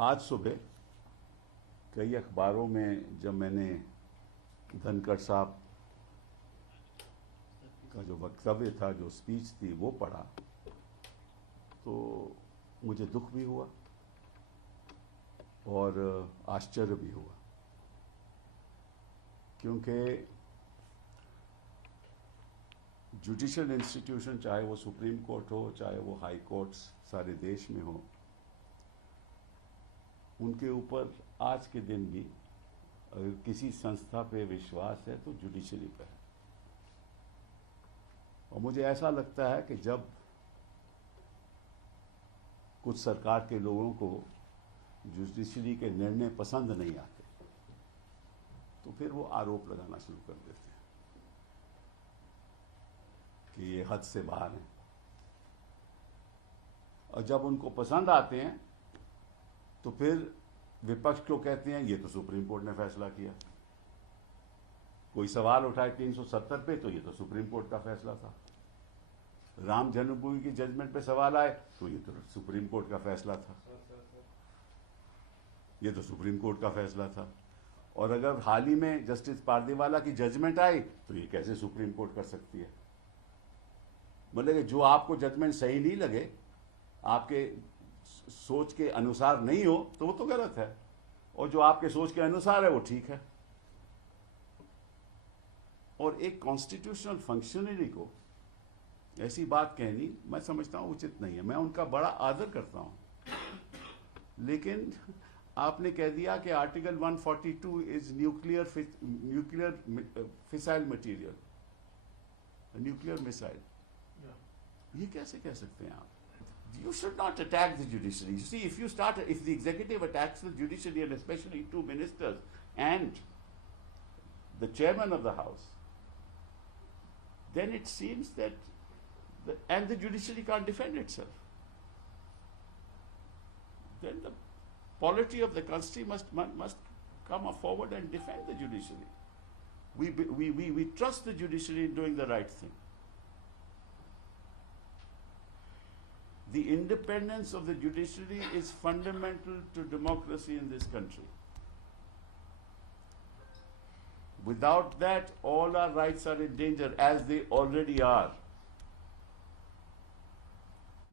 आज सुबह कई अखबारों में जब मैंने धनखड़ साहब का जो वक्तव्य था, जो स्पीच थी, वो पढ़ा तो मुझे दुख भी हुआ और आश्चर्य भी हुआ, क्योंकि जुडिशियल इंस्टीट्यूशन, चाहे वो सुप्रीम कोर्ट हो, चाहे वो हाई कोर्ट्स सारे देश में हो, उनके ऊपर आज के दिन भी अगर किसी संस्था पे विश्वास है तो जुडिशरी पे है। और मुझे ऐसा लगता है कि जब कुछ सरकार के लोगों को जुडिशरी के निर्णय पसंद नहीं आते तो फिर वो आरोप लगाना शुरू कर देते हैं कि ये हद से बाहर है, और जब उनको पसंद आते हैं तो फिर विपक्ष को कहते हैं ये तो सुप्रीम कोर्ट ने फैसला किया। कोई सवाल उठाए 370 पे तो ये तो सुप्रीम कोर्ट का फैसला था। राम जन्मभूमि की जजमेंट पे सवाल आए तो ये तो सुप्रीम कोर्ट का फैसला था, ये तो सुप्रीम कोर्ट का फैसला था। और अगर हाल ही में जस्टिस पारदीवाला की जजमेंट आई तो ये कैसे सुप्रीम कोर्ट कर सकती है। मतलब जो आपको जजमेंट सही नहीं लगे, आपके सोच के अनुसार नहीं हो, तो वो तो गलत है, और जो आपके सोच के अनुसार है वो ठीक है। और एक कॉन्स्टिट्यूशनल फंक्शनरी को ऐसी बात कहनी, मैं समझता हूं उचित नहीं है। मैं उनका बड़ा आदर करता हूं, लेकिन आपने कह दिया कि article 142 is nuclear fissile material, nuclear missile. ये कैसे कह सकते हैं आप? You should not attack the judiciary. You see, if the executive attacks the judiciary, and especially two ministers and the chairman of the house, then it seems that the judiciary can't defend itself. Then the polity of the country must come forward and defend the judiciary. We trust the judiciary in doing the right thing. The independence of the judiciary is fundamental to democracy in this country. Without that, all our rights are in danger, as they already are.